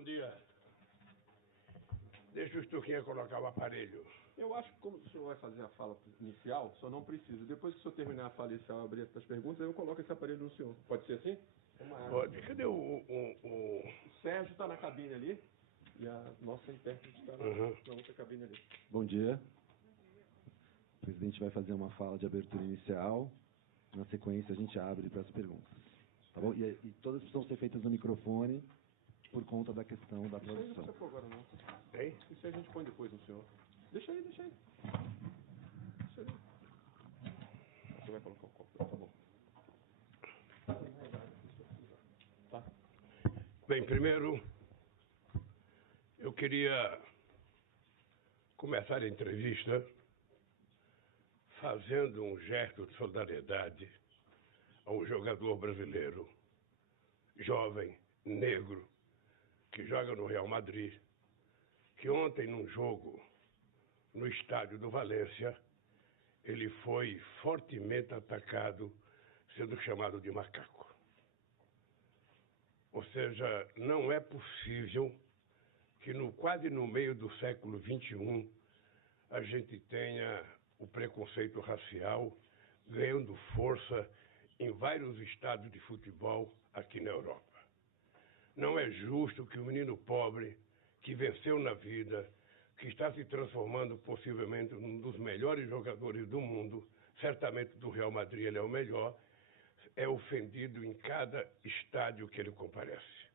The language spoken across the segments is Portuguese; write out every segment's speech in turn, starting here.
Bom dia. Deixa o Stuquinha colocar o aparelho. Eu acho que como o senhor vai fazer a fala inicial, o senhor não precisa. Depois que o senhor terminar a fala inicial e abrir as perguntas, eu coloco esse aparelho no senhor. Pode ser assim? Pode. Cadê o Sérgio está na cabine ali e a nossa intérprete está na outra cabine ali. Bom dia. O presidente vai fazer uma fala de abertura inicial. Na sequência, a gente abre para as perguntas. Tá bom? E todas precisam ser feitas no microfone por conta da questão da Isso aí não produção. precisa pôr agora, não. Hein? Isso aí a gente põe depois no senhor. Deixa aí. Deixa aí. Você vai colocar o copo. Tá bom. Tá. Bem, primeiro, eu queria começar a entrevista fazendo um gesto de solidariedade a um jogador brasileiro, jovem, negro, que joga no Real Madrid, que ontem, num jogo no estádio do Valência, ele foi fortemente atacado, sendo chamado de macaco. Ou seja, não é possível que quase no meio do século XXI a gente tenha o preconceito racial ganhando força em vários estádios de futebol aqui na Europa. Não é justo que o menino pobre, que venceu na vida, que está se transformando possivelmente num dos melhores jogadores do mundo, certamente do Real Madrid ele é o melhor, é ofendido em cada estádio que ele comparece.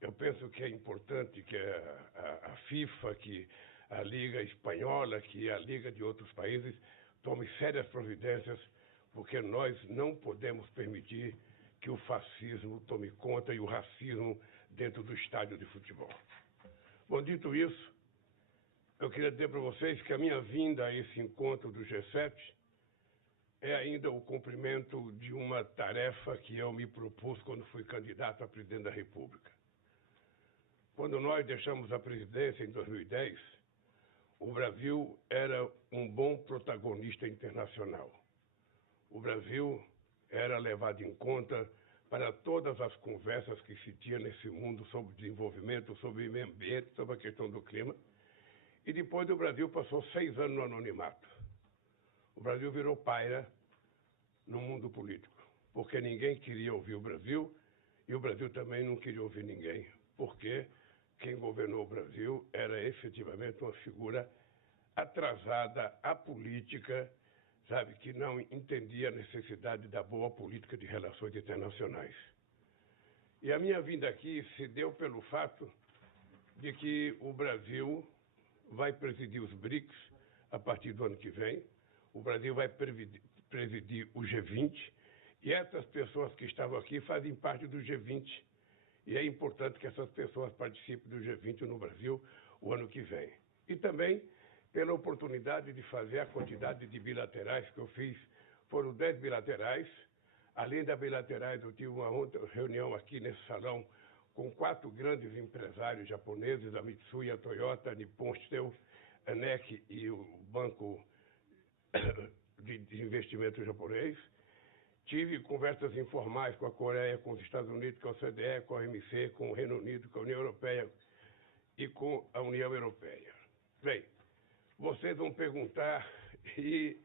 Eu penso que é importante que a FIFA, que a Liga Espanhola, que a Liga de outros países tome sérias providências, porque nós não podemos permitir que o fascismo tome conta e o racismo dentro do estádio de futebol. Bom, dito isso, eu queria dizer para vocês que a minha vinda a esse encontro do G7 é ainda o cumprimento de uma tarefa que eu me propus quando fui candidato a presidente da República. Quando nós deixamos a presidência em 2010, o Brasil era um bom protagonista internacional. O Brasil era levado em conta para todas as conversas que se tinha nesse mundo sobre desenvolvimento, sobre meio ambiente, sobre a questão do clima. E depois o Brasil passou 6 anos no anonimato. O Brasil virou paira no mundo político, porque ninguém queria ouvir o Brasil e o Brasil também não queria ouvir ninguém, porque quem governou o Brasil era efetivamente uma figura atrasada, apolítica, sabe, que não entendia a necessidade da boa política de relações internacionais. E a minha vinda aqui se deu pelo fato de que o Brasil vai presidir os BRICS a partir do ano que vem, o Brasil vai presidir o G20, e essas pessoas que estavam aqui fazem parte do G20, e é importante que essas pessoas participem do G20 no Brasil o ano que vem. E também pela oportunidade de fazer a quantidade de bilaterais que eu fiz. Foram 10 bilaterais. Além das bilaterais, eu tive uma outra reunião aqui nesse salão com 4 grandes empresários japoneses, a Mitsui, a Toyota, a Nippon Steel, a NEC e o Banco de Investimento japonês. Tive conversas informais com a Coreia, com os Estados Unidos, com a OCDE, com a OMC, com o Reino Unido, com a União Europeia e com a União Europeia. Bem, vocês vão perguntar, e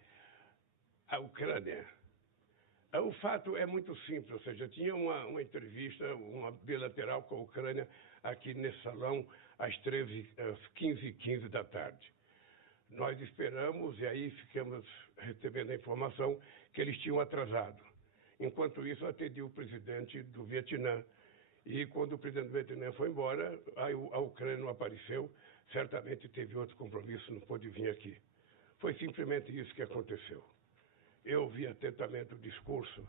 a Ucrânia? O fato é muito simples, ou seja, tinha uma entrevista, uma bilateral com a Ucrânia aqui nesse salão às 15h15 da tarde. Nós esperamos e aí ficamos recebendo a informação que eles tinham atrasado. Enquanto isso, atendi o presidente do Vietnã. E quando o presidente do Vietnã foi embora, a Ucrânia não apareceu, certamente teve outro compromisso, não pôde vir aqui. Foi simplesmente isso que aconteceu. Eu ouvi atentamente o discurso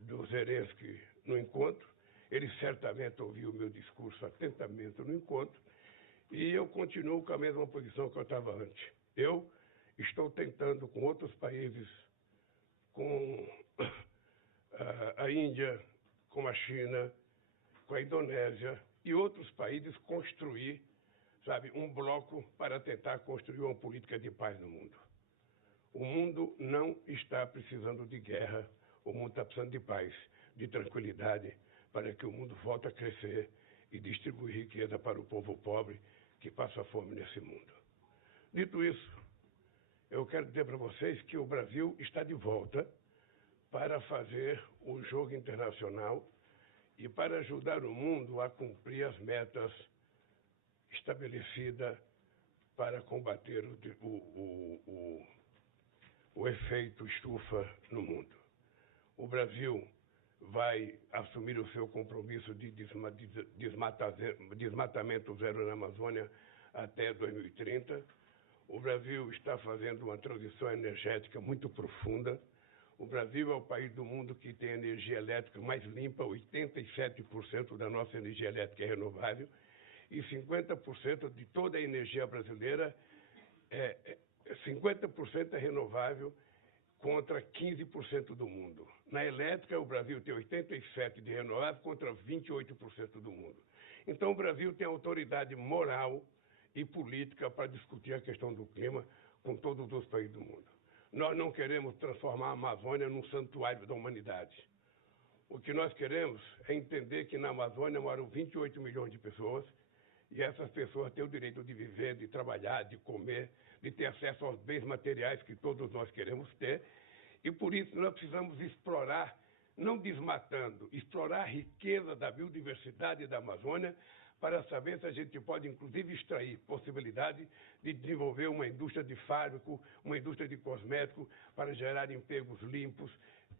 do Zelensky no encontro, ele certamente ouviu o meu discurso atentamente no encontro, e eu continuo com a mesma posição que eu estava antes. Eu estou tentando com outros países, com a Índia, com a China, com a Indonésia e outros países construir, sabe, um bloco para tentar construir uma política de paz no mundo. O mundo não está precisando de guerra, o mundo está precisando de paz, de tranquilidade, para que o mundo volte a crescer e distribuir riqueza para o povo pobre que passa fome nesse mundo. Dito isso, eu quero dizer para vocês que o Brasil está de volta para fazer o jogo internacional e para ajudar o mundo a cumprir as metas estabelecidas para combater o efeito estufa no mundo. O Brasil vai assumir o seu compromisso de desmatamento zero na Amazônia até 2030. O Brasil está fazendo uma transição energética muito profunda. O Brasil é o país do mundo que tem energia elétrica mais limpa, 87% da nossa energia elétrica é renovável, e 50% de toda a energia brasileira, 50% é renovável, contra 15% do mundo. Na elétrica, o Brasil tem 87% de renovável contra 28% do mundo. Então, o Brasil tem autoridade moral e política para discutir a questão do clima com todos os países do mundo. Nós não queremos transformar a Amazônia num santuário da humanidade. O que nós queremos é entender que na Amazônia moram 28 milhões de pessoas e essas pessoas têm o direito de viver, de trabalhar, de comer, de ter acesso aos bens materiais que todos nós queremos ter. E por isso nós precisamos explorar, não desmatando, explorar a riqueza da biodiversidade da Amazônia para saber se a gente pode, inclusive, extrair possibilidade de desenvolver uma indústria de fármaco, uma indústria de cosmético, para gerar empregos limpos,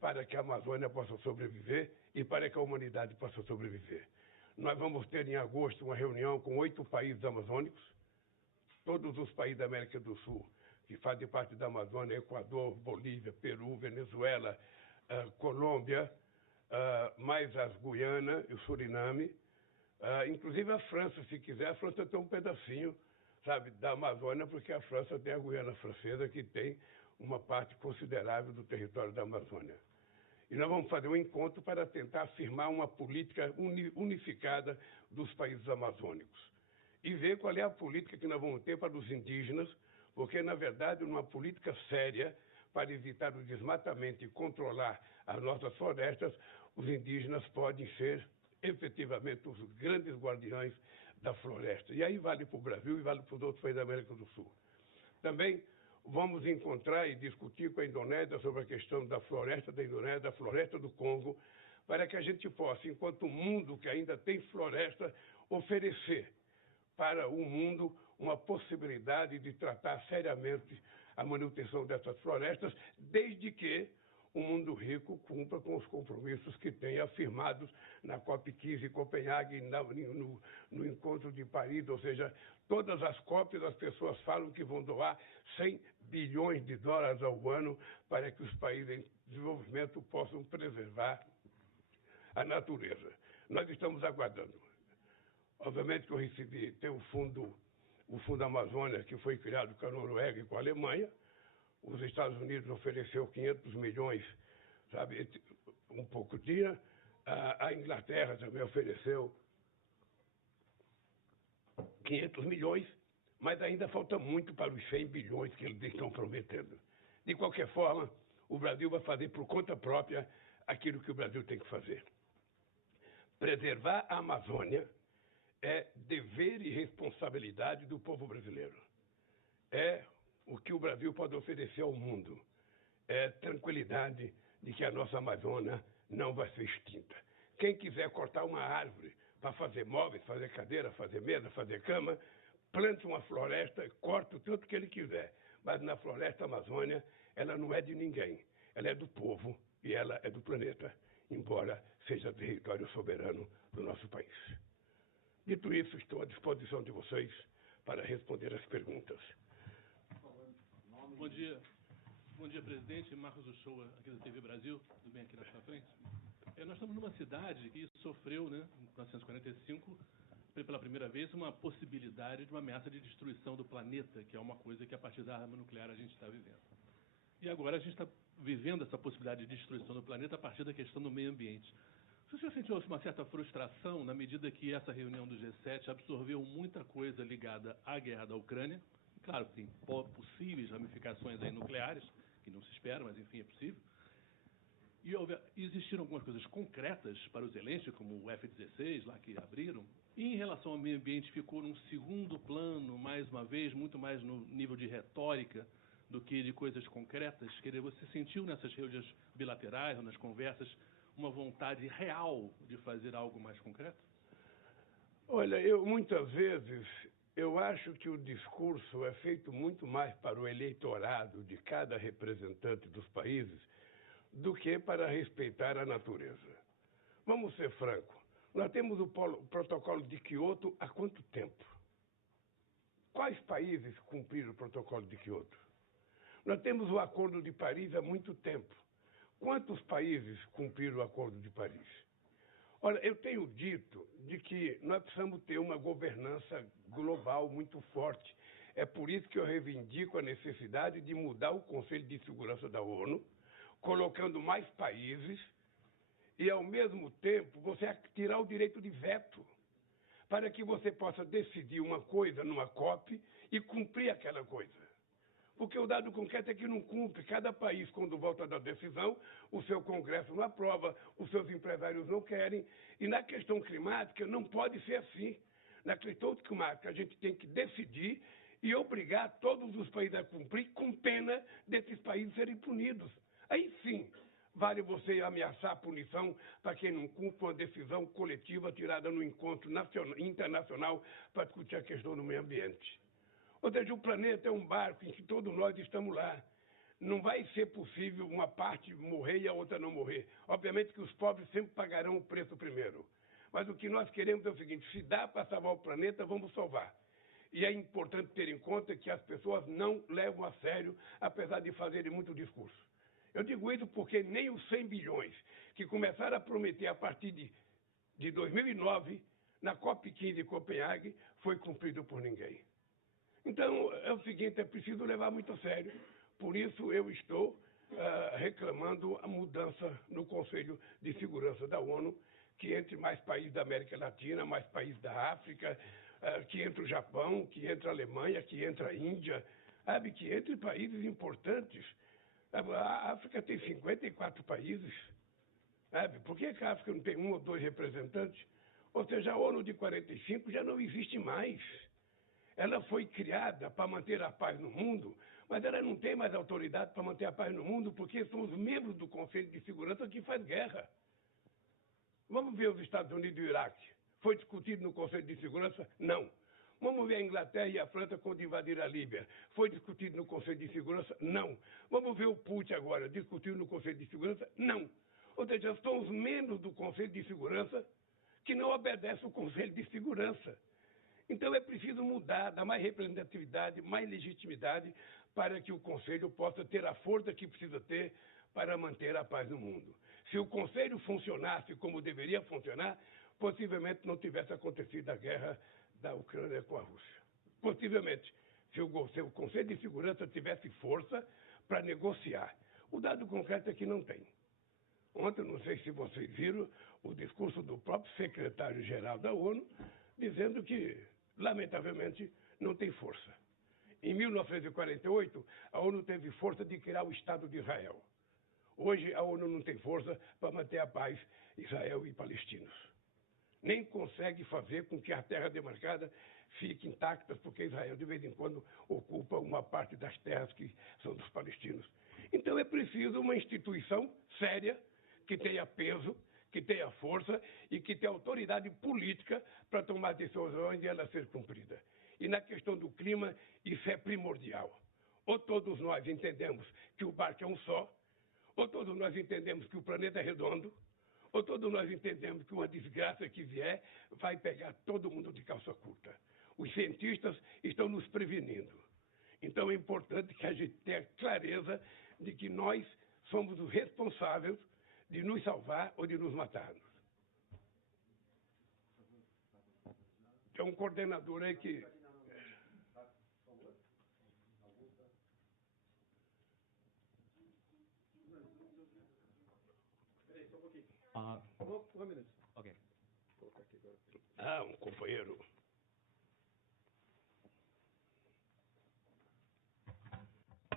para que a Amazônia possa sobreviver e para que a humanidade possa sobreviver. Nós vamos ter em agosto uma reunião com 8 países amazônicos, todos os países da América do Sul, que fazem parte da Amazônia, Equador, Bolívia, Peru, Venezuela, Colômbia, mais as Guiana e o Suriname, inclusive a França, se quiser, a França tem um pedacinho, sabe, da Amazônia, porque a França tem a Guiana Francesa, que tem uma parte considerável do território da Amazônia. E nós vamos fazer um encontro para tentar afirmar uma política unificada dos países amazônicos e ver qual é a política que nós vamos ter para os indígenas, porque, na verdade, uma política séria para evitar o desmatamento e controlar as nossas florestas, os indígenas podem ser efetivamente os grandes guardiães da floresta. E aí vale para o Brasil e vale para os outros países da América do Sul. Também vamos encontrar e discutir com a Indonésia sobre a questão da floresta da Indonésia, da floresta do Congo, para que a gente possa, enquanto mundo que ainda tem floresta, oferecer para o mundo uma possibilidade de tratar seriamente a manutenção dessas florestas, desde que o mundo rico cumpra com os compromissos que tem afirmados na COP15 em Copenhague, no encontro de Paris, ou seja, todas as COPs as pessoas falam que vão doar 100 bilhões de dólares ao ano para que os países em desenvolvimento possam preservar a natureza. Nós estamos aguardando. Obviamente que eu recebi, tem o Fundo Amazônia, que foi criado com a Noruega e com a Alemanha. Os Estados Unidos ofereceu 500 milhões, sabe, um pouco tinha. A Inglaterra também ofereceu 500 milhões, mas ainda falta muito para os 100 bilhões que eles estão prometendo. De qualquer forma, o Brasil vai fazer por conta própria aquilo que o Brasil tem que fazer. Preservar a Amazônia é dever e responsabilidade do povo brasileiro. É o que o Brasil pode oferecer ao mundo. É tranquilidade de que a nossa Amazônia não vai ser extinta. Quem quiser cortar uma árvore para fazer móveis, fazer cadeira, fazer mesa, fazer cama, plante uma floresta, corta o tanto que ele quiser. Mas na floresta Amazônia, ela não é de ninguém. Ela é do povo e ela é do planeta, embora seja território soberano do nosso país. Dito isso, estou à disposição de vocês para responder as perguntas. Bom dia. Bom dia, presidente. Marcos Uchoa, aqui da TV Brasil. Tudo bem aqui na sua frente? Nós estamos numa cidade que sofreu, né, em 1945, pela primeira vez, uma possibilidade de uma ameaça de destruição do planeta, que é uma coisa que, a partir da arma nuclear, a gente está vivendo. E agora a gente está vivendo essa possibilidade de destruição do planeta a partir da questão do meio ambiente. O senhor sentiu uma certa frustração na medida que essa reunião do G7 absorveu muita coisa ligada à guerra da Ucrânia? Claro, tem possíveis ramificações aí nucleares, que não se espera, mas enfim, é possível. E existiram algumas coisas concretas para os Zelensky, como o F-16, lá que abriram, E em relação ao meio ambiente, ficou num segundo plano, mais uma vez, muito mais no nível de retórica do que de coisas concretas? Quer dizer, você sentiu nessas reuniões bilaterais ou nas conversas uma vontade real de fazer algo mais concreto? Olha, muitas vezes eu acho que o discurso é feito muito mais para o eleitorado de cada representante dos países do que para respeitar a natureza. Vamos ser francos. Nós temos o protocolo de Quioto há quanto tempo? Quais países cumpriram o protocolo de Quioto? Nós temos o Acordo de Paris há muito tempo. Quantos países cumpriram o Acordo de Paris? Olha, eu tenho dito de que nós precisamos ter uma governança global muito forte. É por isso que eu reivindico a necessidade de mudar o Conselho de Segurança da ONU, colocando mais países e, ao mesmo tempo, você tirar o direito de veto para que você possa decidir uma coisa numa COP e cumprir aquela coisa. Porque o dado concreto é que não cumpre. Cada país, quando volta a dar decisão, o seu Congresso não aprova, os seus empresários não querem. E na questão climática não pode ser assim. Na questão climática a gente tem que decidir e obrigar todos os países a cumprir com pena desses países serem punidos. Aí sim, vale você ameaçar a punição para quem não cumpre uma decisão coletiva tirada no encontro internacional para discutir a questão do meio ambiente. Ou seja, o planeta é um barco em que todos nós estamos lá. Não vai ser possível uma parte morrer e a outra não morrer. Obviamente que os pobres sempre pagarão o preço primeiro. Mas o que nós queremos é o seguinte: se dá para salvar o planeta, vamos salvar. E é importante ter em conta que as pessoas não levam a sério, apesar de fazerem muito discurso. Eu digo isso porque nem os 100 bilhões que começaram a prometer a partir de 2009, na COP15 em Copenhague, foi cumprido por ninguém. Então, é o seguinte, é preciso levar muito a sério. Por isso, eu estou reclamando a mudança no Conselho de Segurança da ONU, que entre mais países da América Latina, mais países da África, que entre o Japão, que entre a Alemanha, que entre a Índia, sabe, que entre países importantes. A África tem 54 países. Sabe? Por que a África não tem um ou dois representantes? Ou seja, a ONU de 45 já não existe mais. Ela foi criada para manter a paz no mundo, mas ela não tem mais autoridade para manter a paz no mundo, porque são os membros do Conselho de Segurança que fazem guerra. Vamos ver os Estados Unidos e o Iraque. Foi discutido no Conselho de Segurança? Não. Vamos ver a Inglaterra e a França quando invadiram a Líbia. Foi discutido no Conselho de Segurança? Não. Vamos ver o Putin agora, discutido no Conselho de Segurança? Não. Ou seja, são os membros do Conselho de Segurança que não obedecem ao Conselho de Segurança. Então é preciso mudar, dar mais representatividade, mais legitimidade para que o Conselho possa ter a força que precisa ter para manter a paz no mundo. Se o Conselho funcionasse como deveria funcionar, possivelmente não tivesse acontecido a guerra da Ucrânia com a Rússia. Possivelmente, se o Conselho de Segurança tivesse força para negociar. O dado concreto é que não tem. Ontem, não sei se vocês viram, o discurso do próprio secretário-geral da ONU, dizendo que, lamentavelmente, não tem força. Em 1948, a ONU teve força de criar o Estado de Israel. Hoje, a ONU não tem força para manter a paz Israel e palestinos. Nem consegue fazer com que a terra demarcada fique intacta, porque Israel, de vez em quando, ocupa uma parte das terras que são dos palestinos. Então, é preciso uma instituição séria, que tenha peso, que tenha força e que tenha autoridade política para tomar decisões e ela ser cumprida. E na questão do clima, isso é primordial. Ou todos nós entendemos que o barco é um só, ou todos nós entendemos que o planeta é redondo, ou todos nós entendemos que uma desgraça que vier vai pegar todo mundo de calça curta. Os cientistas estão nos prevenindo. Então é importante que a gente tenha clareza de que nós somos os responsáveis de nos salvar ou de nos matarmos. Tem um coordenador aí que... Um minuto. Ok. Vou colocar aqui agora. Ah, um companheiro.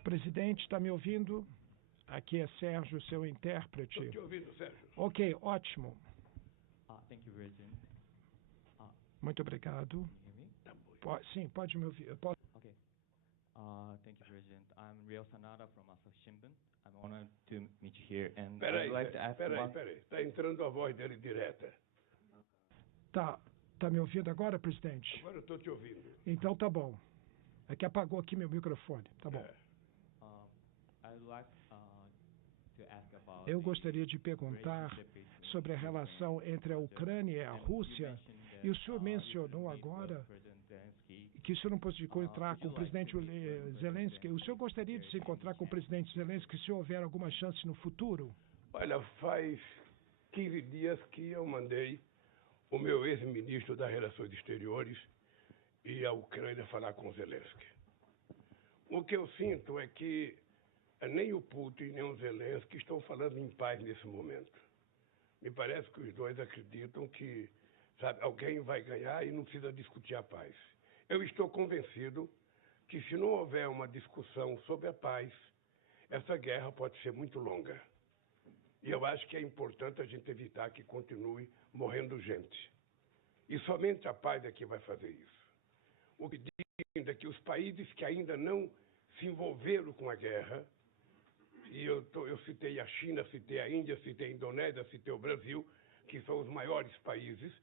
Presidente, está me ouvindo? Aqui é Sérgio, seu intérprete. Estou te ouvindo, Sérgio. Ok, ótimo. Thank you, President. Muito obrigado. Can you hear me? Sim, pode me ouvir. Okay. Thank you, President. I'm Rio Sanada from Asahi Shimbun. I'm honored to meet you here, and I'd like to ask one... Peraí. Está entrando a voz dele direta. Tá me ouvindo agora, presidente? Agora eu estou te ouvindo. Então tá bom. É que apagou aqui meu microfone. Tá bom. I'd like to ask about Eu gostaria de perguntar sobre a relação entre a Ucrânia e a Rússia. E o senhor mencionou agora que o senhor não pôde encontrar com o presidente Zelensky. O senhor gostaria de se encontrar com o presidente Zelensky se houver alguma chance no futuro? Olha, faz 15 dias que eu mandei o meu ex-ministro das Relações Exteriores e a Ucrânia falar com Zelensky. O que eu sinto é que nem o Putin nem o Zelensky estão falando em paz nesse momento. Me parece que os dois acreditam que, sabe, alguém vai ganhar e não precisa discutir a paz. Eu estou convencido que se não houver uma discussão sobre a paz, essa guerra pode ser muito longa. E eu acho que é importante a gente evitar que continue morrendo gente. E somente a paz é que vai fazer isso. O que diz é que os países que ainda não se envolveram com a guerra, e eu citei a China, citei a Índia, citei a Indonésia, citei o Brasil, que são os maiores países,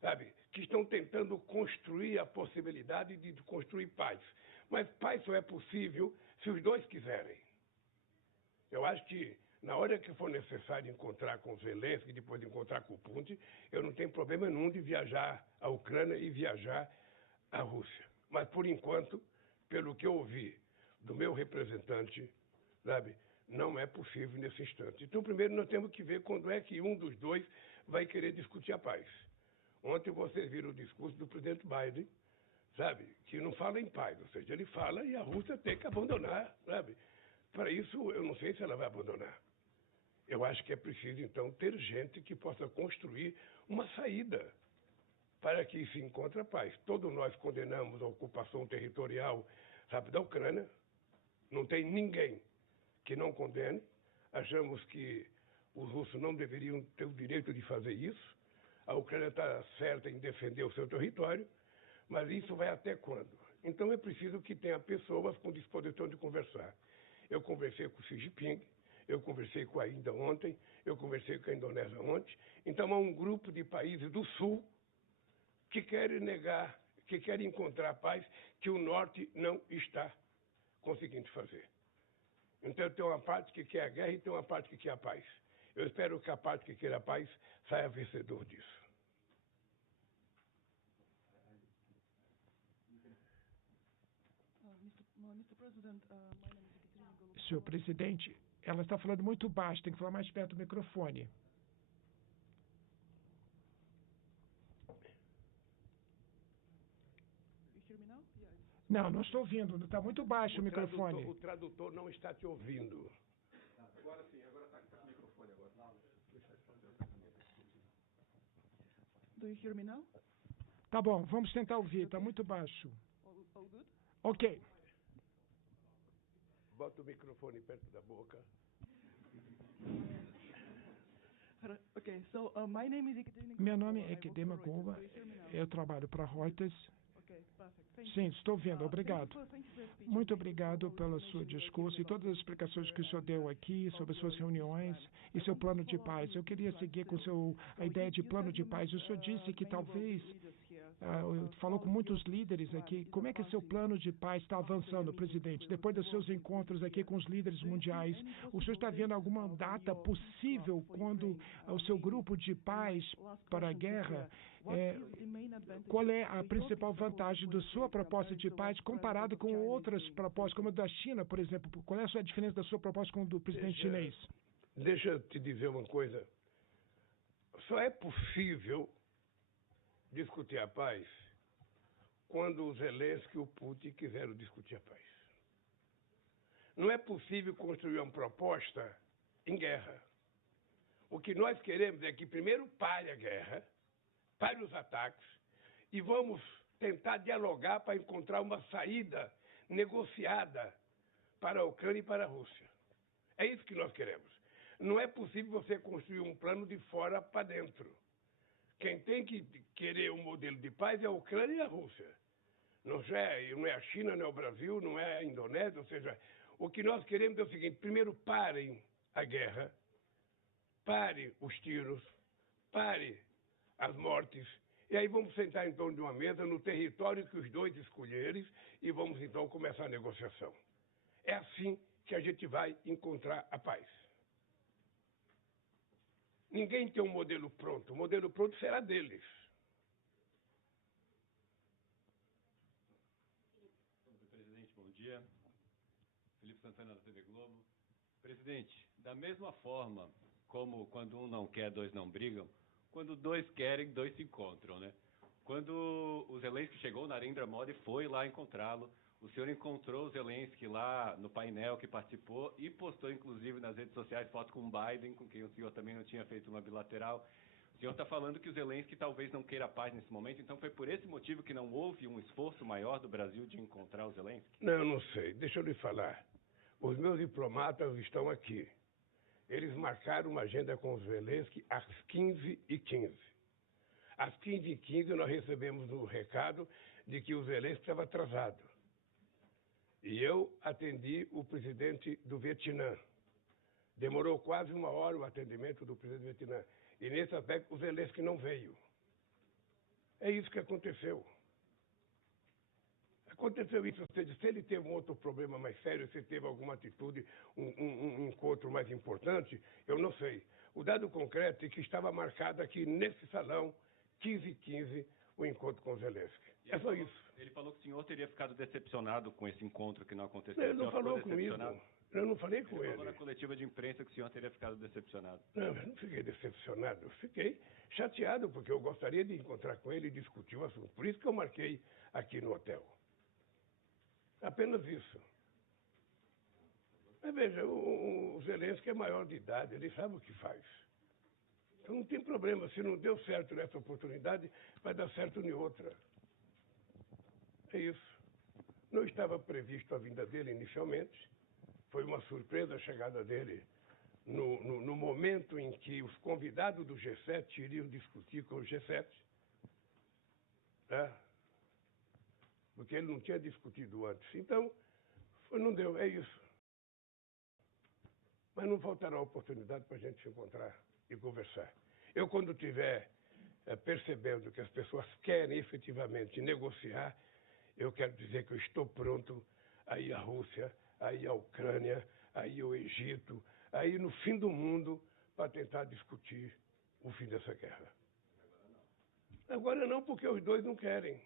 sabe, que estão tentando construir a possibilidade de construir paz. Mas paz só é possível se os dois quiserem. Eu acho que na hora que for necessário encontrar com Zelensky, depois de encontrar com o Putin, eu não tenho problema nenhum de viajar à Ucrânia e viajar à Rússia. Mas, por enquanto, pelo que eu ouvi do meu representante, sabe, não é possível nesse instante. Então, primeiro, nós temos que ver quando é que um dos dois vai querer discutir a paz. Ontem vocês viram o discurso do presidente Biden, sabe, que não fala em paz, ou seja, ele fala e a Rússia tem que abandonar, sabe. Para isso, eu não sei se ela vai abandonar. Eu acho que é preciso, então, ter gente que possa construir uma saída para que se encontre a paz. Todos nós condenamos a ocupação territorial, sabe, da Ucrânia. Não tem ninguém que não condene. Achamos que os russos não deveriam ter o direito de fazer isso. A Ucrânia está certa em defender o seu território, mas isso vai até quando? Então é preciso que tenha pessoas com disposição de conversar. Eu conversei com o Xi Jinping, eu conversei com a Índia ontem, eu conversei com a Indonésia ontem. Então há um grupo de países do Sul que querem negar, que querem encontrar paz, que o Norte não está conseguindo fazer. Então tem uma parte que quer a guerra e tem uma parte que quer a paz. Eu espero que a parte que quer a paz saia vencedor disso. Senhor presidente, ela está falando muito baixo, tem que falar mais perto do microfone. Não estou ouvindo, está muito baixo o microfone. O tradutor não está te ouvindo. Agora sim, agora está com o microfone agora. Do you hear me now? Tá bom, vamos tentar ouvir, está muito baixo. All good? Ok. Bota o microfone perto da boca. Okay, so my name is Ekaterina. Meu nome é Ekdema Gova, eu trabalho para Reuters. Okay, perfect. Thank you. Sim, estou vendo, obrigado. Thank you for your speech. Muito obrigado pelo seu discurso e todas as explicações que o senhor deu aqui sobre as suas reuniões e seu plano de paz. Eu queria seguir com a ideia de plano de paz. O senhor disse que talvez, falou com muitos líderes aqui, como é que seu plano de paz está avançando, presidente? Depois dos seus encontros aqui com os líderes mundiais, o senhor está vendo alguma data possível quando o seu grupo de paz para a guerra, qual é a principal vantagem da sua proposta de paz comparado com outras propostas, como a da China, por exemplo? Qual é a diferença da sua proposta com a do presidente chinês? Deixa eu te dizer uma coisa. Só é possível discutir a paz quando o Zelensky e o Putin quiseram discutir a paz. Não é possível construir uma proposta em guerra. O que nós queremos é que primeiro pare a guerra, pare os ataques e vamos tentar dialogar para encontrar uma saída negociada para a Ucrânia e para a Rússia. É isso que nós queremos. Não é possível você construir um plano de fora para dentro. Quem tem que querer um modelo de paz é a Ucrânia e a Rússia. Não é a China, não é o Brasil, não é a Indonésia. Ou seja, o que nós queremos é o seguinte: primeiro, parem a guerra, parem os tiros, parem as mortes, e aí vamos sentar em torno de uma mesa no território que os dois escolherem e vamos então começar a negociação. É assim que a gente vai encontrar a paz. Ninguém tem um modelo pronto. O modelo pronto será deles. Presidente, bom dia. Felipe Santana, da TV Globo. Presidente, da mesma forma como quando um não quer, dois não brigam, quando dois querem, dois se encontram, né? Quando o Zelensky chegou, Narendra Modi foi lá encontrá-lo. O senhor encontrou o Zelensky lá no painel que participou e postou, inclusive, nas redes sociais foto com o Biden, com quem o senhor também não tinha feito uma bilateral. O senhor está falando que o Zelensky talvez não queira paz nesse momento, então foi por esse motivo que não houve um esforço maior do Brasil de encontrar o Zelensky? Não sei. Deixa eu lhe falar. Os meus diplomatas estão aqui. Eles marcaram uma agenda com o Zelensky às 15h15. Às 15h15 nós recebemos o recado de que o Zelensky estava atrasado. E eu atendi o presidente do Vietnã. Demorou quase 1 hora o atendimento do presidente do Vietnã. E nesse aspecto o Zelensky não veio. É isso que aconteceu. Aconteceu isso. Ou seja, se ele teve um outro problema mais sério, se teve alguma atitude, um encontro mais importante, eu não sei. O dado concreto é que estava marcado aqui nesse salão, 15h15, o encontro com o Zelensky. É só isso. Ele falou que o senhor teria ficado decepcionado com esse encontro que não aconteceu. Ele não falou comigo. Eu não falei com ele. Ele falou na coletiva de imprensa que o senhor teria ficado decepcionado. Não, eu não fiquei decepcionado. Eu fiquei chateado, porque eu gostaria de encontrar com ele e discutir o assunto. Por isso que eu marquei aqui no hotel. Apenas isso. Mas veja, o Zelensky é maior de idade, ele sabe o que faz. Então não tem problema. Se não deu certo nessa oportunidade, vai dar certo em outra. É isso. Não estava previsto a vinda dele inicialmente. Foi uma surpresa a chegada dele no momento em que os convidados do G7 iriam discutir com o G7. Porque ele não tinha discutido antes. Então, não deu, é isso. Mas não faltará oportunidade para a gente se encontrar e conversar. Eu, quando estiver percebendo que as pessoas querem efetivamente negociar, eu quero dizer que eu estou pronto a ir à Rússia, a ir à Ucrânia, a ir ao Egito, a ir no fim do mundo para tentar discutir o fim dessa guerra. Agora não, porque os dois não querem.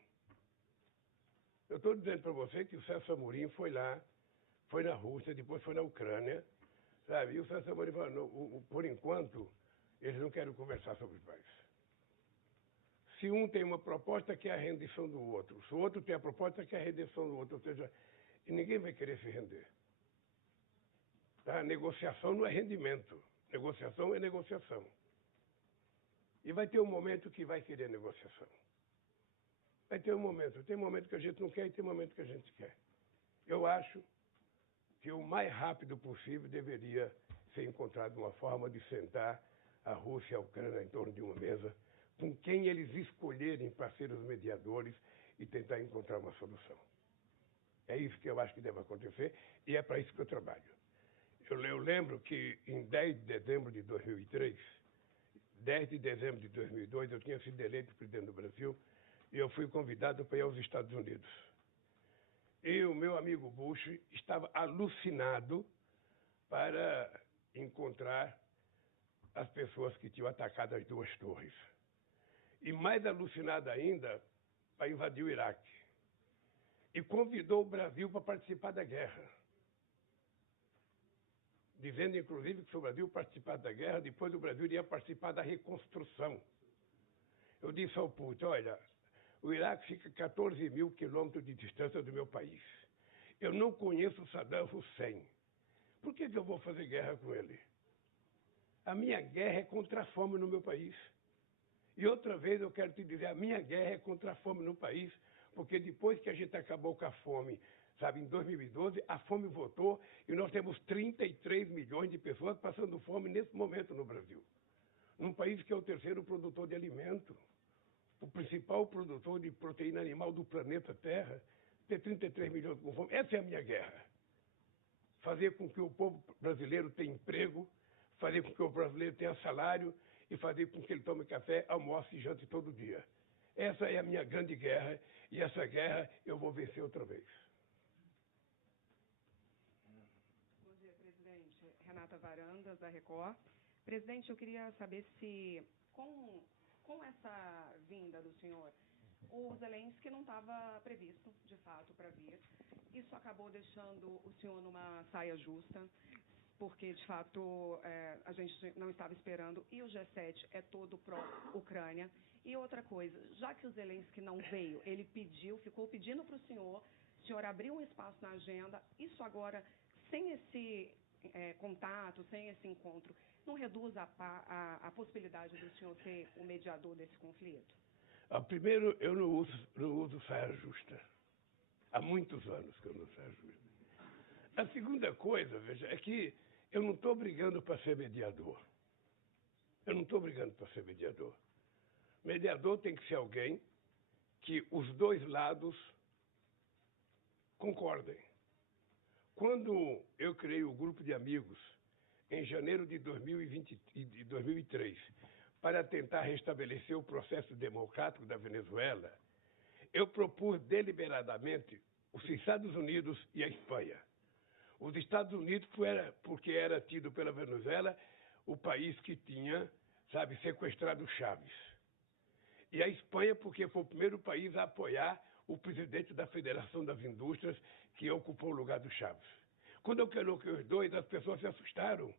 Eu estou dizendo para você que o César Amorim foi lá, foi na Rússia, depois foi na Ucrânia, sabe? E o César Amorim falou, por enquanto, eles não querem conversar sobre paz. Se um tem uma proposta que é a rendição do outro, se o outro tem a proposta que é a redenção do outro, ou seja, ninguém vai querer se render. Tá? Negociação não é rendimento, negociação é negociação. E vai ter um momento que vai querer negociação. Vai ter um momento. Tem momento que a gente não quer e tem momento que a gente quer. Eu acho que o mais rápido possível deveria ser encontrada uma forma de sentar a Rússia e a Ucrânia em torno de uma mesa, com quem eles escolherem para ser os mediadores e tentar encontrar uma solução. É isso que eu acho que deve acontecer e é para isso que eu trabalho. Eu lembro que em 10 de dezembro de 2003, 10 de dezembro de 2002, eu tinha sido eleito presidente do Brasil e eu fui convidado para ir aos Estados Unidos. E o meu amigo Bush estava alucinado para encontrar as pessoas que tinham atacado as duas torres. E mais alucinado ainda para invadir o Iraque. E convidou o Brasil para participar da guerra. Dizendo, inclusive, que se o Brasil participar da guerra, depois o Brasil iria participar da reconstrução. Eu disse ao Putin, olha, o Iraque fica a 14 mil quilômetros de distância do meu país. Eu não conheço Saddam Hussein. Por que eu vou fazer guerra com ele? A minha guerra é contra a fome no meu país. E outra vez eu quero te dizer, a minha guerra é contra a fome no país, porque depois que a gente acabou com a fome, sabe, em 2012, a fome voltou e nós temos 33 milhões de pessoas passando fome nesse momento no Brasil. num país que é o terceiro produtor de alimento, o principal produtor de proteína animal do planeta Terra, ter 33 milhões com fome. Essa é a minha guerra. Fazer com que o povo brasileiro tenha emprego, fazer com que o brasileiro tenha salário e fazer com que ele tome café, almoce e jante todo dia. Essa é a minha grande guerra, e essa guerra eu vou vencer outra vez. Bom dia, presidente. Renata Varandas, da Record. Presidente, eu queria saber se, com essa vinda do senhor, o Zelensky não estava previsto, de fato, para vir. Isso acabou deixando o senhor numa saia justa, porque, de fato, a gente não estava esperando, e o G7 é todo pró-Ucrânia. E outra coisa, já que o Zelensky não veio, ele ficou pedindo para o senhor abriu um espaço na agenda, isso agora, sem esse contato, sem esse encontro, não reduz a possibilidade do senhor ser o mediador desse conflito? Primeiro, eu não uso saia justa. Há muitos anos que eu não uso saia justa. A segunda coisa, veja, é que eu não estou brigando para ser mediador. Eu não estou brigando para ser mediador. Mediador tem que ser alguém que os dois lados concordem. Quando eu criei o grupo de amigos, em janeiro de 2003, para tentar restabelecer o processo democrático da Venezuela, eu propus deliberadamente os Estados Unidos e a Espanha. Os Estados Unidos porque era tido pela Venezuela o país que tinha, sequestrado Chávez. E a Espanha porque foi o primeiro país a apoiar o presidente da Federação das Indústrias que ocupou o lugar do Chávez. Quando eu coloquei os dois, as pessoas se assustaram.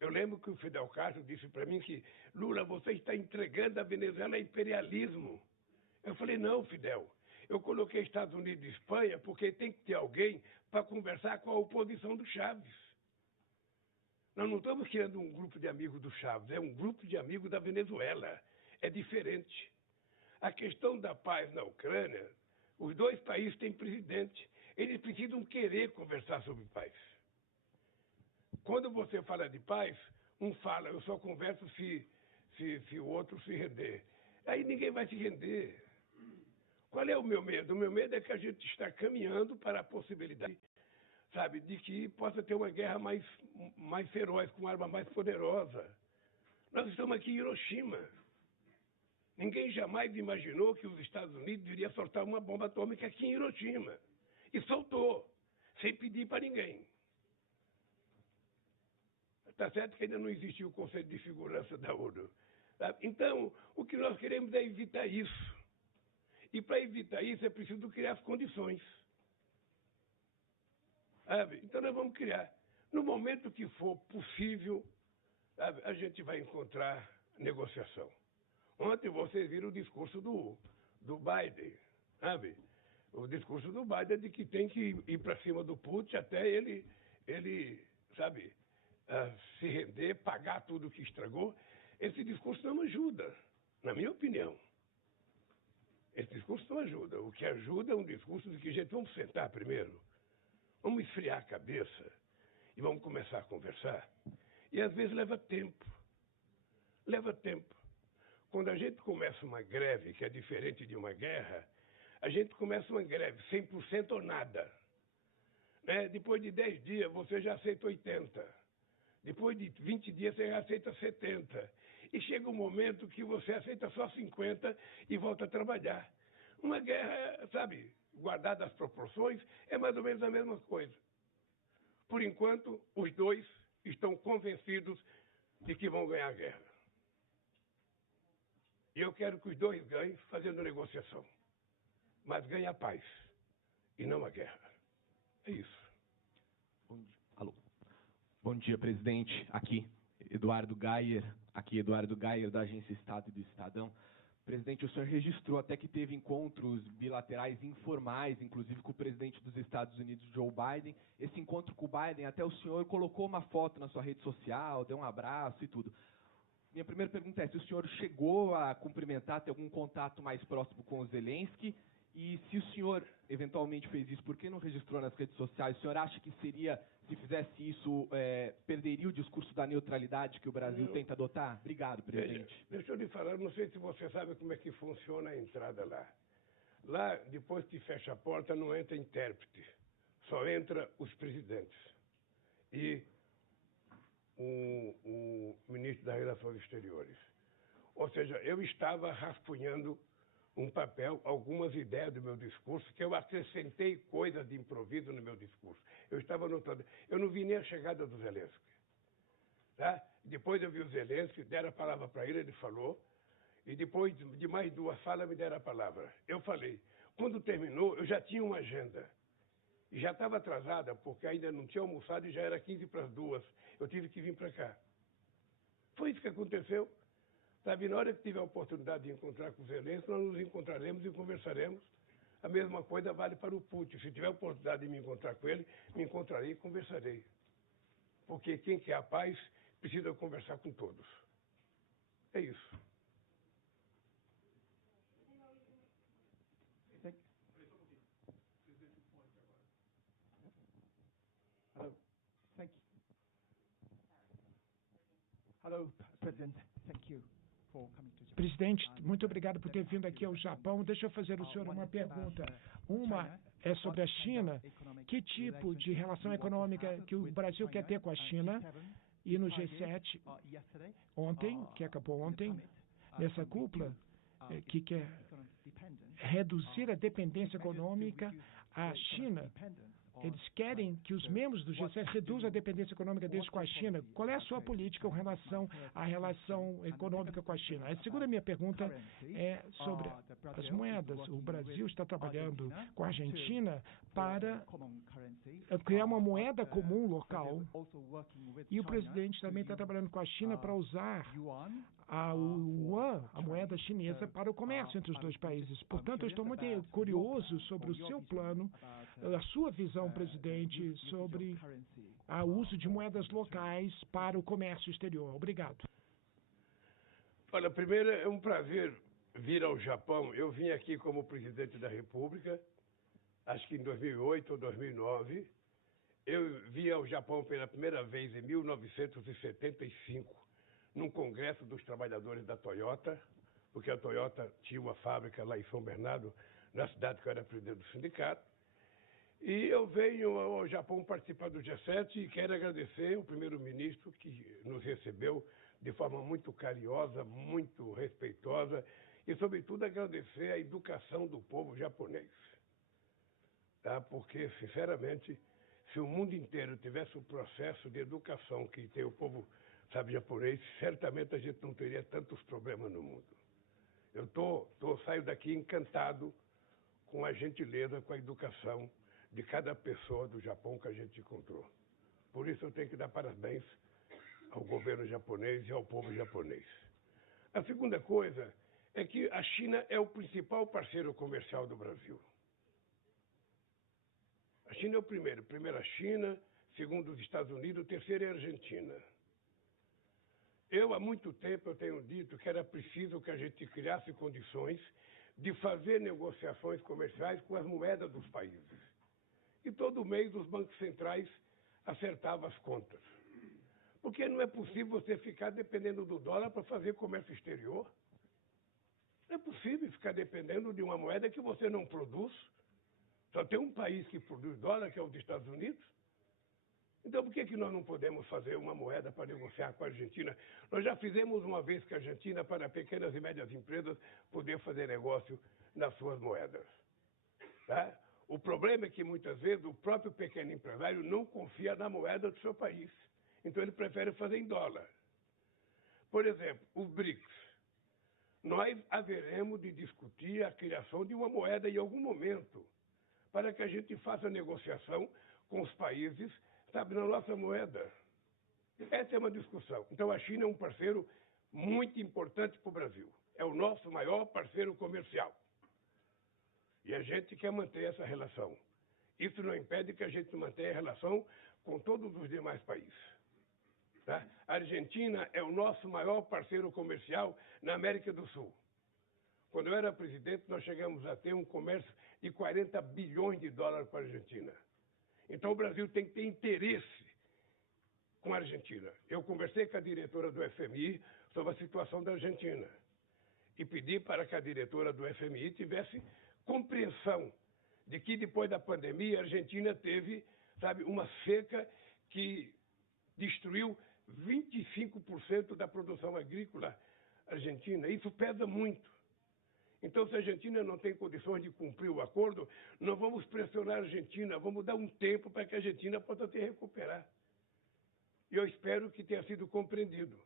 Eu lembro que o Fidel Castro disse para mim que Lula, você está entregando a Venezuela a imperialismo. Eu falei, não, Fidel, eu coloquei Estados Unidos e Espanha porque tem que ter alguém para conversar com a oposição do Chávez. Nós não estamos criando um grupo de amigos do Chávez, é um grupo de amigos da Venezuela. É diferente. A questão da paz na Ucrânia, os dois países têm presidente. Eles precisam querer conversar sobre paz. Quando você fala de paz, um fala, eu só converso se o outro se render. Aí ninguém vai se render. Qual é o meu medo? O meu medo é que a gente está caminhando para a possibilidade, de que possa ter uma guerra mais feroz, com arma mais poderosa. Nós estamos aqui em Hiroshima. Ninguém jamais imaginou que os Estados Unidos iriam soltar uma bomba atômica aqui em Hiroshima. E soltou, sem pedir para ninguém. Está certo que ainda não existiu o Conselho de Segurança da ONU. Então, o que nós queremos é evitar isso. E para evitar isso é preciso criar as condições. Então nós vamos criar. No momento que for possível, a gente vai encontrar negociação. Ontem vocês viram o discurso do Biden, O discurso do Biden de que tem que ir para cima do Putin até ele se render, pagar tudo que estragou. Esse discurso não ajuda, na minha opinião. Esse discurso não ajuda. O que ajuda é um discurso de que, gente, vamos sentar primeiro, vamos esfriar a cabeça e vamos começar a conversar. E às vezes leva tempo. Leva tempo. Quando a gente começa uma greve, que é diferente de uma guerra, a gente começa uma greve 100% ou nada. Depois de 10 dias, você já aceita 80. Depois de 20 dias, você já aceita 70. E chega um momento que você aceita só 50 e volta a trabalhar. Uma guerra, guardada as proporções, é mais ou menos a mesma coisa. Por enquanto, os dois estão convencidos de que vão ganhar a guerra. E eu quero que os dois ganhem fazendo negociação. Mas ganhem a paz e não a guerra. É isso. Alô. Bom dia, presidente. Aqui, Eduardo Gayer, da Agência Estado e do Estadão. Presidente, o senhor registrou até que teve encontros bilaterais informais, inclusive com o presidente dos Estados Unidos, Joe Biden. Esse encontro com o Biden, até o senhor colocou uma foto na sua rede social, deu um abraço e tudo. Minha primeira pergunta é se o senhor chegou a cumprimentar, ter algum contato mais próximo com o Zelensky, E se o senhor eventualmente fez isso, por que não registrou nas redes sociais? O senhor acha que seria, se fizesse isso, perderia o discurso da neutralidade que o Brasil tenta adotar? Obrigado, presidente. Deixa eu lhe falar, não sei se você sabe como é que funciona a entrada lá. Lá, depois que fecha a porta, não entra intérprete, só entra os presidentes e o ministro das Relações Exteriores. Ou seja, eu estava rascunhando um papel, algumas ideias do meu discurso, que eu acrescentei coisas de improviso no meu discurso. Eu estava anotando. Eu não vi nem a chegada do Zelensky. Tá? Depois eu vi o Zelensky, deram a palavra para ele, ele falou, e depois de mais duas falas me deram a palavra. Eu falei. Quando terminou, eu já tinha uma agenda. E já estava atrasada, porque ainda não tinha almoçado e já era 15 para as 2. Eu tive que vir para cá. Foi isso que aconteceu. Sabe, na hora que tiver a oportunidade de encontrar com o Zelensky, nós nos encontraremos e conversaremos. A mesma coisa vale para o Putin. Se tiver a oportunidade de me encontrar com ele, me encontrarei e conversarei. Porque quem quer a paz precisa conversar com todos. É isso. Hello. Thank you. Hello, President. Thank you. Presidente, muito obrigado por ter vindo aqui ao Japão. Deixa eu fazer ao senhor uma pergunta. Uma é sobre a China. Que tipo de relação econômica que o Brasil quer ter com a China? E no G7, ontem, que acabou ontem, nessa cúpula, que quer reduzir a dependência econômica à China. Eles querem que os membros do G7 reduzam a dependência econômica deles com a China. Qual é a sua política em relação à relação econômica com a China? A segunda minha pergunta é sobre as moedas. O Brasil está trabalhando com a Argentina para criar uma moeda comum local. E o presidente também está trabalhando com a China para usar a yuan, a moeda chinesa, para o comércio entre os dois países. Portanto, eu estou muito curioso sobre o seu plano, a sua visão, presidente, sobre o uso de moedas locais para o comércio exterior. Obrigado. Olha, primeiro é um prazer vir ao Japão. Eu vim aqui como presidente da República, acho que em 2008 ou 2009. Eu vim ao Japão pela primeira vez em 1975, num congresso dos trabalhadores da Toyota, porque a Toyota tinha uma fábrica lá em São Bernardo, na cidade que eu era presidente do sindicato. E eu venho ao Japão participar do G7 e quero agradecer ao primeiro-ministro que nos recebeu de forma muito carinhosa, muito respeitosa e, sobretudo, agradecer a educação do povo japonês. Tá? Porque, sinceramente, se o mundo inteiro tivesse o processo de educação que tem o povo, sabe, japonês, certamente a gente não teria tantos problemas no mundo. Eu saio daqui encantado com a gentileza, com a educação de cada pessoa do Japão que a gente encontrou. Por isso eu tenho que dar parabéns ao governo japonês e ao povo japonês. A segunda coisa é que a China é o principal parceiro comercial do Brasil. A China é o primeiro. Primeiro a China, segundo os Estados Unidos, o terceiro é a Argentina. Eu, há muito tempo, eu tenho dito que era preciso que a gente criasse condições de fazer negociações comerciais com as moedas dos países. E todo mês os bancos centrais acertavam as contas. Porque não é possível você ficar dependendo do dólar para fazer comércio exterior. Não é possível ficar dependendo de uma moeda que você não produz. Só tem um país que produz dólar, que é os Estados Unidos. Então, por que nós não podemos fazer uma moeda para negociar com a Argentina? Nós já fizemos uma vez com a Argentina para pequenas e médias empresas poder fazer negócio nas suas moedas. Tá? O problema é que, muitas vezes, o próprio pequeno empresário não confia na moeda do seu país. Então, ele prefere fazer em dólar. Por exemplo, os BRICS. Nós haveremos de discutir a criação de uma moeda em algum momento, para que a gente faça negociação com os países, sabe, na nossa moeda. Essa é uma discussão. Então, a China é um parceiro muito importante para o Brasil. É o nosso maior parceiro comercial. E a gente quer manter essa relação. Isso não impede que a gente mantenha a relação com todos os demais países. Tá? A Argentina é o nosso maior parceiro comercial na América do Sul. Quando eu era presidente, nós chegamos a ter um comércio de 40 bilhões de dólares com a Argentina. Então, o Brasil tem que ter interesse com a Argentina. Eu conversei com a diretora do FMI sobre a situação da Argentina e pedi para que a diretora do FMI tivesse compreensão de que, depois da pandemia, a Argentina teve, sabe, uma seca que destruiu 25% da produção agrícola argentina. Isso pesa muito. Então, se a Argentina não tem condições de cumprir o acordo, nós vamos pressionar a Argentina, vamos dar um tempo para que a Argentina possa se recuperar. E eu espero que tenha sido compreendido.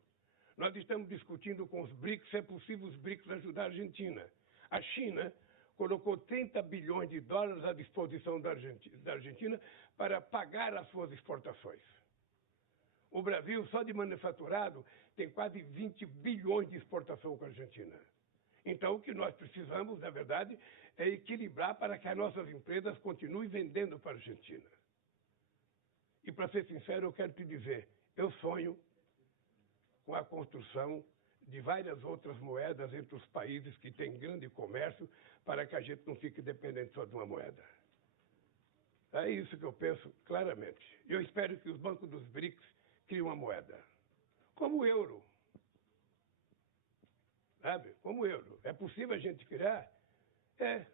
Nós estamos discutindo com os BRICS se é possível os BRICS ajudar a Argentina. A China colocou 30 bilhões de dólares à disposição da Argentina para pagar as suas exportações. O Brasil, só de manufaturado, tem quase 20 bilhões de exportação com a Argentina. Então, o que nós precisamos, na verdade, é equilibrar para que as nossas empresas continuem vendendo para a Argentina. E, para ser sincero, eu quero te dizer, eu sonho com a construção de várias outras moedas entre os países que têm grande comércio, para que a gente não fique dependente só de uma moeda. É isso que eu penso claramente. Eu espero que os bancos dos BRICS criem uma moeda, como o euro. Sabe? Como o euro. É possível a gente criar? É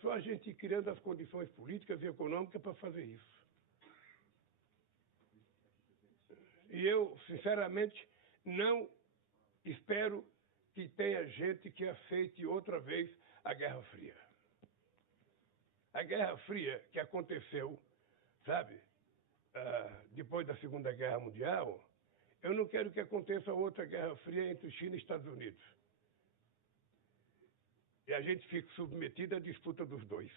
só a gente ir criando as condições políticas e econômicas para fazer isso. E eu, sinceramente, não espero que tenha gente que aceite outra vez a Guerra Fria. A Guerra Fria que aconteceu, sabe, depois da Segunda Guerra Mundial, eu não quero que aconteça outra Guerra Fria entre China e Estados Unidos. E a gente fica submetido à disputa dos dois.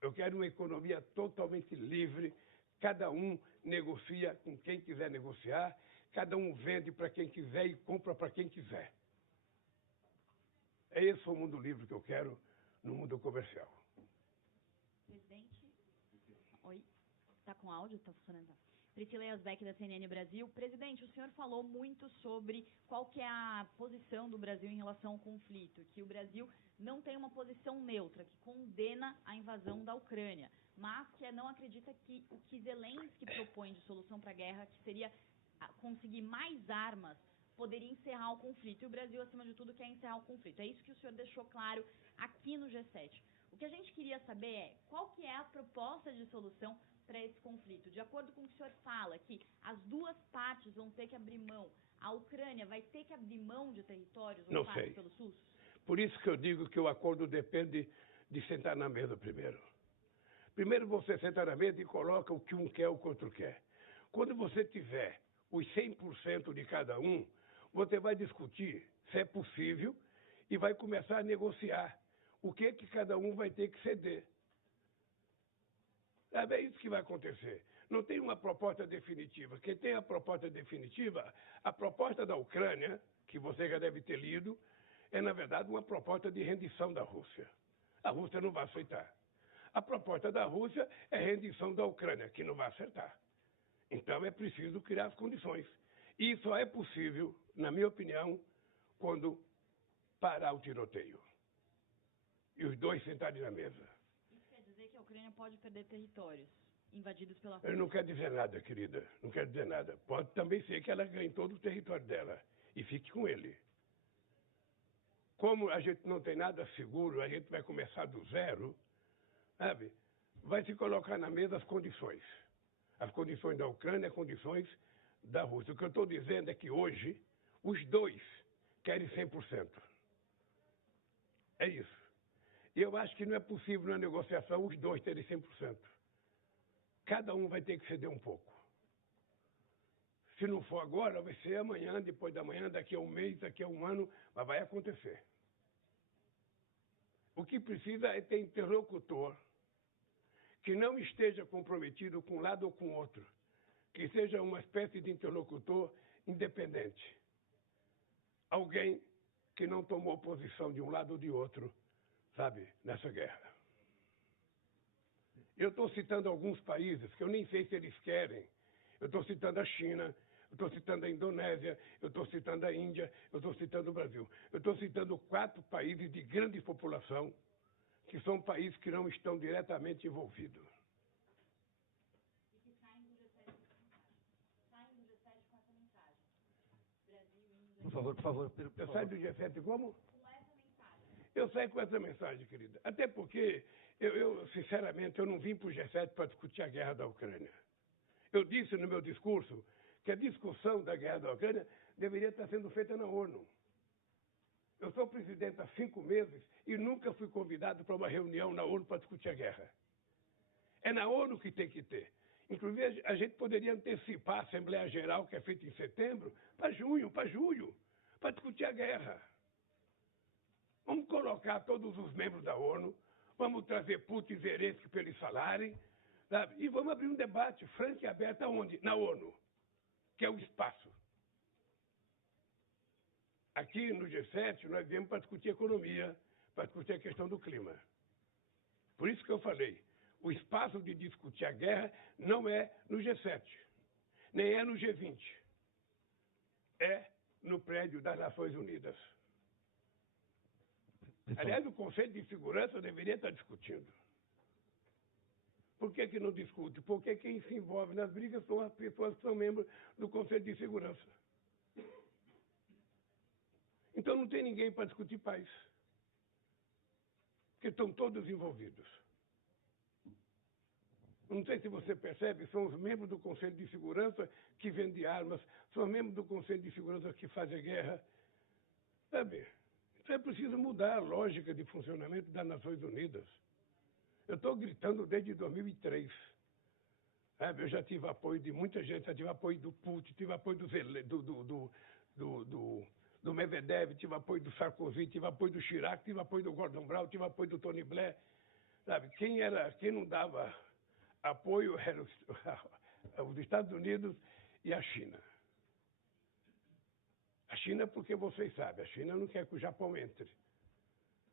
Eu quero uma economia totalmente livre, cada um negocia com quem quiser negociar, cada um vende para quem quiser e compra para quem quiser. É esse o mundo livre que eu quero no mundo comercial. Presidente, oi, está com áudio? Está funcionando? Tá. Priscila Yasbeck, da CNN Brasil. Presidente, o senhor falou muito sobre qual que é a posição do Brasil em relação ao conflito, que o Brasil não tem uma posição neutra, que condena a invasão da Ucrânia, mas que não acredita que o que Zelensky propõe de solução para a guerra, que seria conseguir mais armas, poderia encerrar o conflito. E o Brasil, acima de tudo, quer encerrar o conflito. É isso que o senhor deixou claro aqui no G7. O que a gente queria saber é qual que é a proposta de solução para esse conflito. De acordo com o que o senhor fala, que as duas partes vão ter que abrir mão. A Ucrânia vai ter que abrir mão de territórios ocupados pelo SUS? Por isso que eu digo que o acordo depende de sentar na mesa primeiro. Primeiro você senta na mesa e coloca o que um quer, o que o outro quer. Quando você tiver os 100% de cada um, você vai discutir se é possível e vai começar a negociar o que cada um vai ter que ceder. É isso que vai acontecer. Não tem uma proposta definitiva. Quem tem a proposta definitiva, a proposta da Ucrânia, que você já deve ter lido, é, na verdade, uma proposta de rendição da Rússia. A Rússia não vai aceitar. A proposta da Rússia é rendição da Ucrânia, que não vai aceitar. Então, é preciso criar as condições. E só é possível, na minha opinião, quando parar o tiroteio. E os dois sentarem na mesa. Isso quer dizer que a Ucrânia pode perder territórios invadidos pela Rússia? Eu não quero dizer nada, querida. Não quero dizer nada. Pode também ser que ela ganhe todo o território dela e fique com ele. Como a gente não tem nada seguro, a gente vai começar do zero, sabe? Vai se colocar na mesa as condições. As condições da Ucrânia, as condições da Rússia. O que eu estou dizendo é que hoje os dois querem 100%. É isso. E eu acho que não é possível na negociação os dois terem 100%. Cada um vai ter que ceder um pouco. Se não for agora, vai ser amanhã, depois da manhã, daqui a um mês, daqui a um ano, mas vai acontecer. O que precisa é ter interlocutor que não esteja comprometido com um lado ou com o outro, que seja uma espécie de interlocutor independente. Alguém que não tomou posição de um lado ou de outro, sabe, nessa guerra. Eu estou citando alguns países que eu nem sei se eles querem. Eu estou citando a China, eu estou citando a Indonésia, eu estou citando a Índia, eu estou citando o Brasil. Eu estou citando 4 países de grande população, que são países que não estão diretamente envolvidos. E que saem do G7 com essa mensagem. Saem do G7 com essa mensagem. Brasil, Índia... Por favor. Eu saio do G7 como? Com essa mensagem. Eu saio com essa mensagem, querida. Até porque, sinceramente, eu não vim para o G7 para discutir a guerra da Ucrânia. Eu disse no meu discurso que a discussão da guerra da Ucrânia deveria estar sendo feita na ONU. Eu sou presidente há 5 meses e nunca fui convidado para uma reunião na ONU para discutir a guerra. É na ONU que tem que ter. Inclusive, a gente poderia antecipar a Assembleia Geral, que é feita em setembro, para junho, para discutir a guerra. Vamos colocar todos os membros da ONU, vamos trazer Putin e Zelensky para eles falarem, sabe? E vamos abrir um debate franco e aberto aonde? Na ONU, que é o espaço. Aqui no G7, nós viemos para discutir economia, para discutir a questão do clima. Por isso que eu falei, o espaço de discutir a guerra não é no G7, nem é no G20. É no prédio das Nações Unidas. Aliás, o Conselho de Segurança deveria estar discutindo. Por que não discute? Porque quem se envolve nas brigas são as pessoas que são membros do Conselho de Segurança. Então não tem ninguém para discutir paz. Porque estão todos envolvidos. Não sei se você percebe, são os membros do Conselho de Segurança que vendem armas, são os membros do Conselho de Segurança que fazem a guerra. Sabe? Então é preciso mudar a lógica de funcionamento das Nações Unidas. Eu estou gritando desde 2003. Sabe? Eu já tive apoio de muita gente, já tive apoio do Putin, tive apoio do Medvedev, tive apoio do Sarkozy, tive apoio do Chirac, tive apoio do Gordon Brown, tive apoio do Tony Blair. Sabe? Quem não dava apoio eram os Estados Unidos e a China. A China, porque vocês sabem, a China não quer que o Japão entre.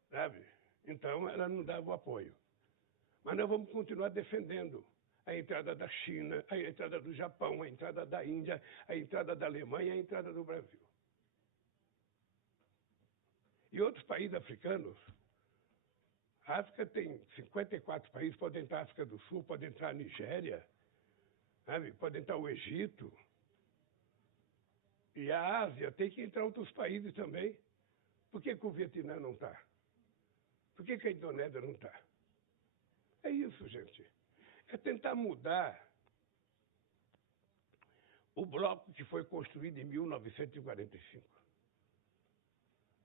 Sabe? Então, ela não dava o apoio. Mas nós vamos continuar defendendo a entrada da China, a entrada do Japão, a entrada da Índia, a entrada da Alemanha, a entrada do Brasil. E outros países africanos, a África tem 54 países, pode entrar a África do Sul, pode entrar a Nigéria, sabe? Pode entrar o Egito. E a Ásia tem que entrar outros países também. Por que o Vietnã não está? Por que a Indonésia não está? É isso, gente. É tentar mudar o bloco que foi construído em 1945.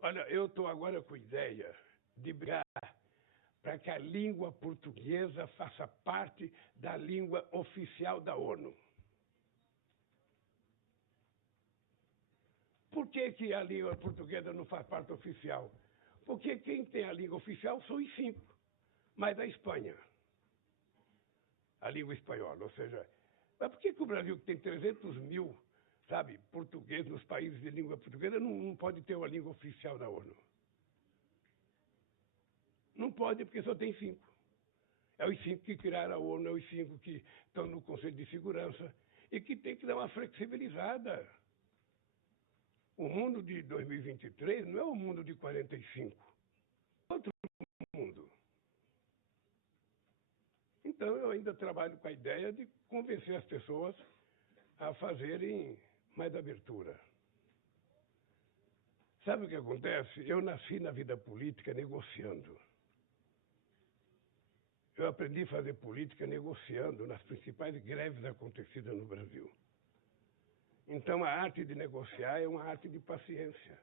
Olha, eu estou agora com ideia de brigar para que a língua portuguesa faça parte da língua oficial da ONU. Por que a língua portuguesa não faz parte oficial? Porque quem tem a língua oficial são os 5, mais a Espanha. A língua espanhola, ou seja... Mas por que o Brasil, que tem 300 mil, sabe, portugueses nos países de língua portuguesa, não pode ter uma língua oficial da ONU? Não pode, porque só tem 5. É os 5 que criaram a ONU, é os 5 que estão no Conselho de Segurança e que tem que dar uma flexibilizada. O mundo de 2023 não é o mundo de 45. É outro mundo. Então, eu ainda trabalho com a ideia de convencer as pessoas a fazerem mais abertura. Sabe o que acontece? Eu nasci na vida política negociando. Eu aprendi a fazer política negociando nas principais greves acontecidas no Brasil. Então, a arte de negociar é uma arte de paciência.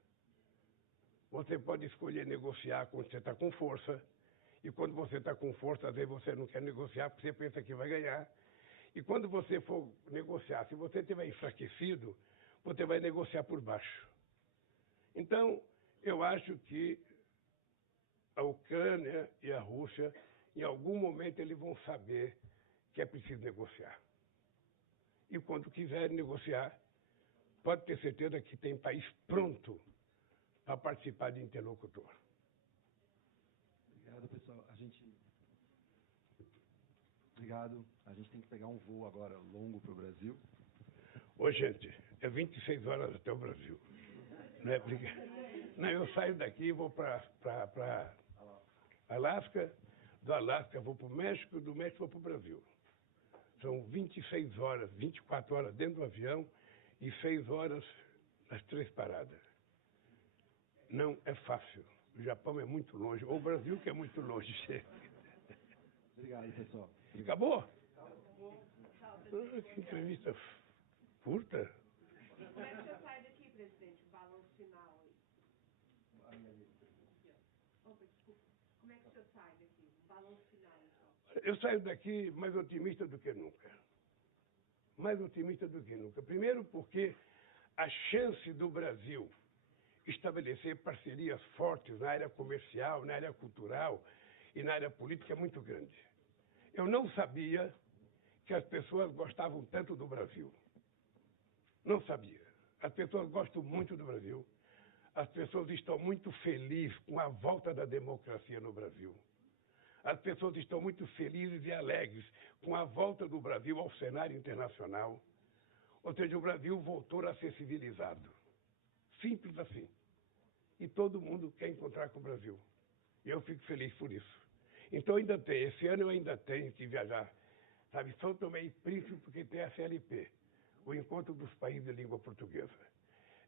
Você pode escolher negociar quando você está com força, e quando você está com força, às vezes você não quer negociar porque você pensa que vai ganhar. E quando você for negociar, se você estiver enfraquecido, você vai negociar por baixo. Então, eu acho que a Ucrânia e a Rússia, em algum momento, eles vão saber que é preciso negociar. E quando quiserem negociar, pode ter certeza que tem país pronto para participar de interlocutor. Obrigado, pessoal. Obrigado. A gente tem que pegar um voo agora longo para o Brasil. Ô, gente, é 26 horas até o Brasil. Não é brincadeira. Não, eu saio daqui e vou para Alasca, do Alasca vou para o México, do México vou para o Brasil. São 26 horas, 24 horas dentro do avião e 6 horas nas 3 paradas. Não é fácil. O Japão é muito longe, ou o Brasil que é muito longe. Obrigado, pessoal. Acabou? Que entrevista curta. Como é que você sai daqui, presidente? O balanço final aí. Opa, desculpa. Como é que você sai daqui? O balanço final, então. Eu saio daqui mais otimista do que nunca. Mais otimista do que nunca. Primeiro porque a chance do Brasil estabelecer parcerias fortes na área comercial, na área cultural e na área política é muito grande. Eu não sabia que as pessoas gostavam tanto do Brasil. Não sabia. As pessoas gostam muito do Brasil. As pessoas estão muito felizes com a volta da democracia no Brasil. As pessoas estão muito felizes e alegres com a volta do Brasil ao cenário internacional. Ou seja, o Brasil voltou a ser civilizado. Simples assim. E todo mundo quer encontrar com o Brasil. E eu fico feliz por isso. Então ainda tem, esse ano eu ainda tenho que viajar. Sabe, São Tomé e Príncipe, porque tem a CLP, o Encontro dos Países de Língua Portuguesa.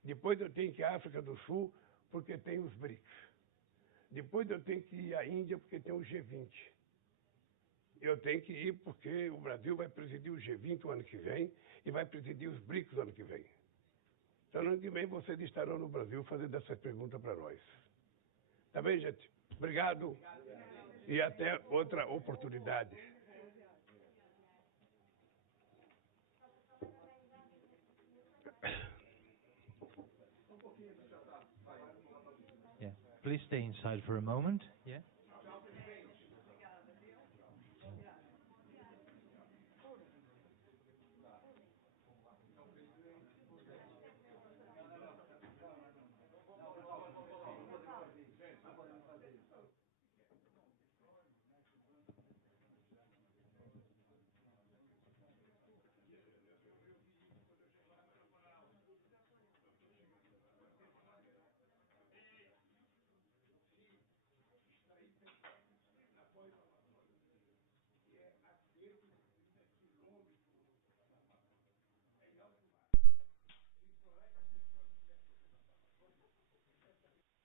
Depois eu tenho que ir à África do Sul, porque tem os BRICS. Depois eu tenho que ir à Índia, porque tem o G20. Eu tenho que ir porque o Brasil vai presidir o G20 o ano que vem e vai presidir os BRICS o ano que vem. Então, no ano que vem, vocês estarão no Brasil fazendo essas perguntas para nós. Tá bem, gente? Obrigado. E até outra oportunidade. Yeah. Please stay inside for a moment. Yeah.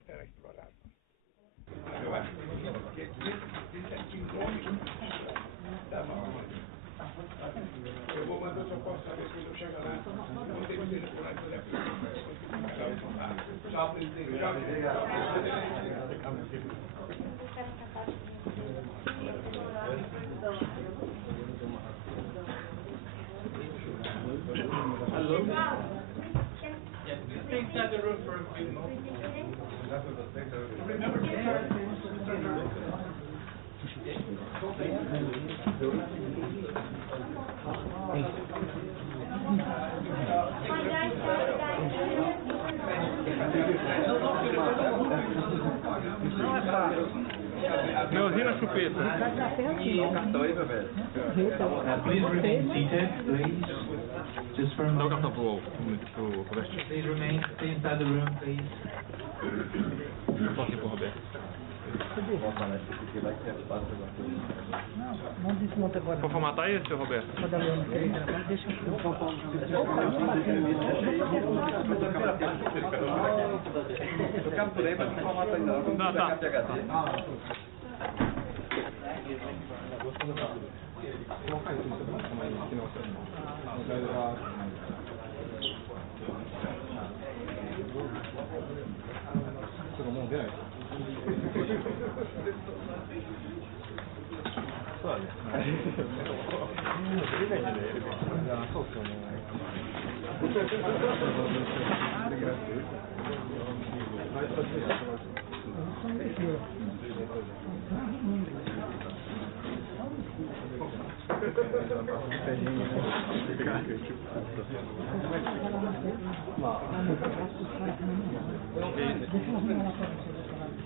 Era explorado. Eu acho que esse é quilômetro da mão. Eu vou mandar o seu posto saber quando eu chegar lá. Vou ter que ir por lá e tchau, presidente. Stay inside the room for a few moments. Remember, Não é fácil. Melzinho na chupeta. Please remain seated, please. Just for a moment. Dá o cartão pro Roberto. Please remain, stay inside the room, please. Só aqui pro Roberto. Não desmonta agora. Vou formatar esse, Roberto? Deixa Eu capturei, mas não formata ainda. Vamos pegar PHD.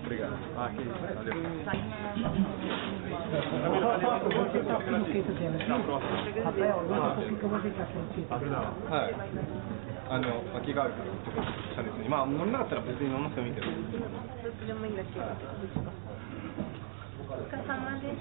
Obrigado. Aqui, valeu. você está tudo que tu tendo aqui? Rafael, agora um pouquinho que eu vou ficar sentido. はい。空きがあるからってことしたんですね。まあ乗んなかったら別に乗んなくてもいいけど。どっちでもいいんだけど。お疲れ様です。